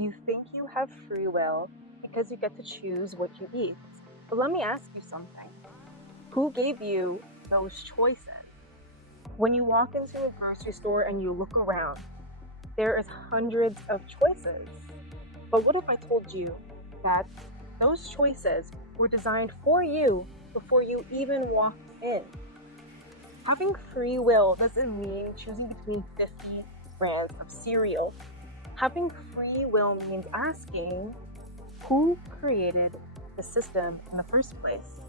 You think you have free will because you get to choose what you eat. But let me ask you something. Who gave you those choices? When you walk into a grocery store and you look around, there is hundreds of choices. But what if I told you that those choices were designed for you before you even walked in? Having free will doesn't mean choosing between 50 brands of cereal. Having free will means asking, who created the system in the first place?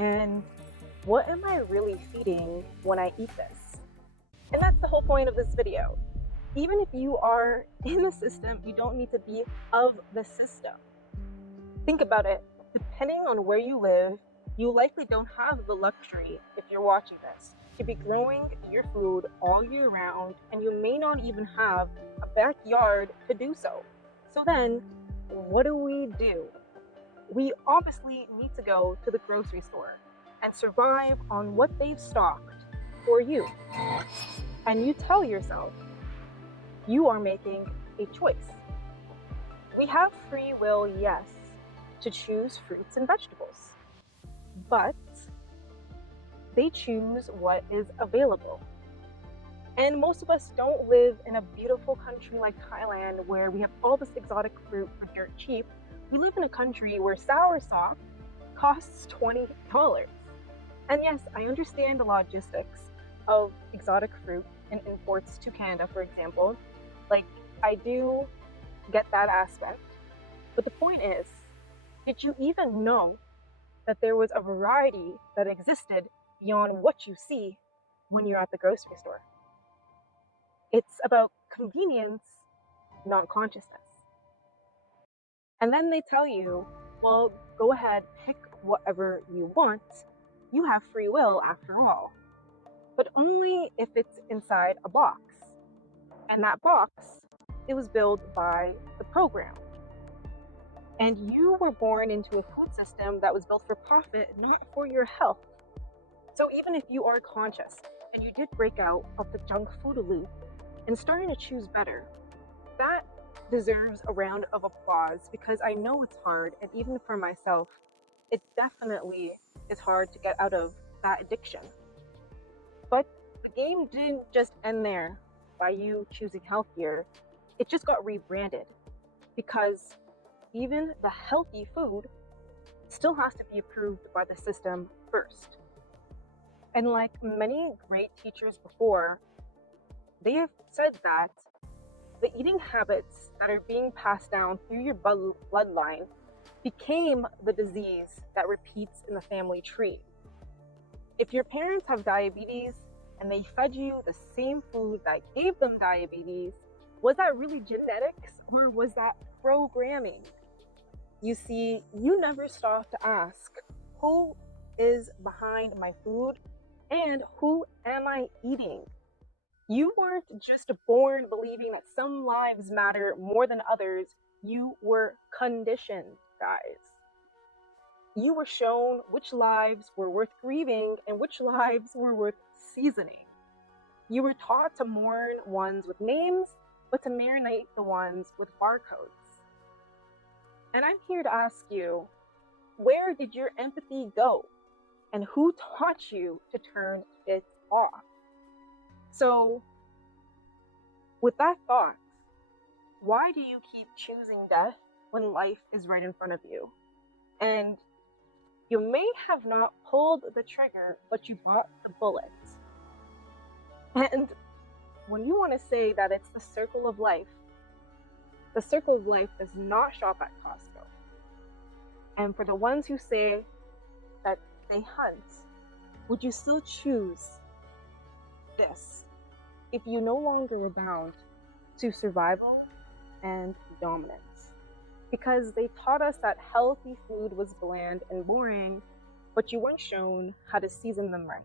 And what am I really feeding when I eat this? And that's the whole point of this video. Even if you are in the system, you don't need to be of the system. Think about it. Depending on where you live, you likely don't have the luxury, if you're watching this, to be growing your food all year round, and you may not even have a backyard to do so. So then, what do? We obviously need to go to the grocery store and survive on what they've stocked for you. And you tell yourself, you are making a choice. We have free will, yes, to choose fruits and vegetables, but they choose what is available. And most of us don't live in a beautiful country like Thailand where we have all this exotic fruit for dirt cheap. We live in a country where soursop costs $20. And yes, I understand the logistics of exotic fruit and imports to Canada, for example. Like, I do get that aspect. But the point is, did you even know that there was a variety that existed beyond what you see when you're at the grocery store? It's about convenience, not consciousness. And then they tell you, well, go ahead, pick whatever you want. You have free will after all. But only if it's inside a box. And that box, it was built by the program. And you were born into a food system that was built for profit, not for your health. So even if you are conscious and you did break out of the junk food loop and starting to choose better, that deserves a round of applause, because I know it's hard, and even for myself, it definitely is hard to get out of that addiction. But the game didn't just end there by you choosing healthier. It just got rebranded, because even the healthy food still has to be approved by the system first. And like many great teachers before, they have said that the eating habits that are being passed down through your bloodline became the disease that repeats in the family tree. If your parents have diabetes and they fed you the same food that gave them diabetes, was that really genetics or was that programming? You see, you never stop to ask, who is behind my food and who am I eating? You weren't just born believing that some lives matter more than others. You were conditioned, guys. You were shown which lives were worth grieving and which lives were worth seasoning. You were taught to mourn ones with names, but to marinate the ones with barcodes. And I'm here to ask you, where did your empathy go? And who taught you to turn it off? So, with that thought, why do you keep choosing death when life is right in front of you? And you may have not pulled the trigger, but you bought the bullet. And when you want to say that it's the circle of life does not shop at Costco. And for the ones who say that they hunt, would you still choose this if you no longer are bound to survival and dominance? Because they taught us that healthy food was bland and boring, but you weren't shown how to season them right.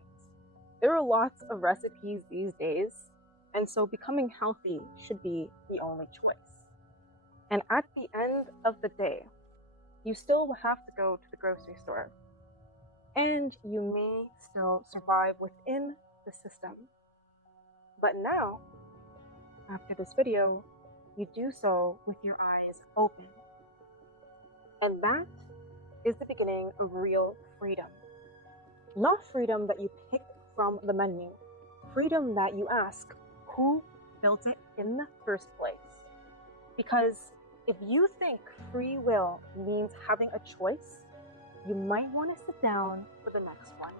There are lots of recipes these days, and so becoming healthy should be the only choice. And at the end of the day, you still will have to go to the grocery store, and you may still survive within the system. But now, after this video, you do so with your eyes open. And that is the beginning of real freedom. Not freedom that you pick from the menu, freedom that you ask, who built it in the first place? Because if you think free will means having a choice, you might want to sit down for the next one.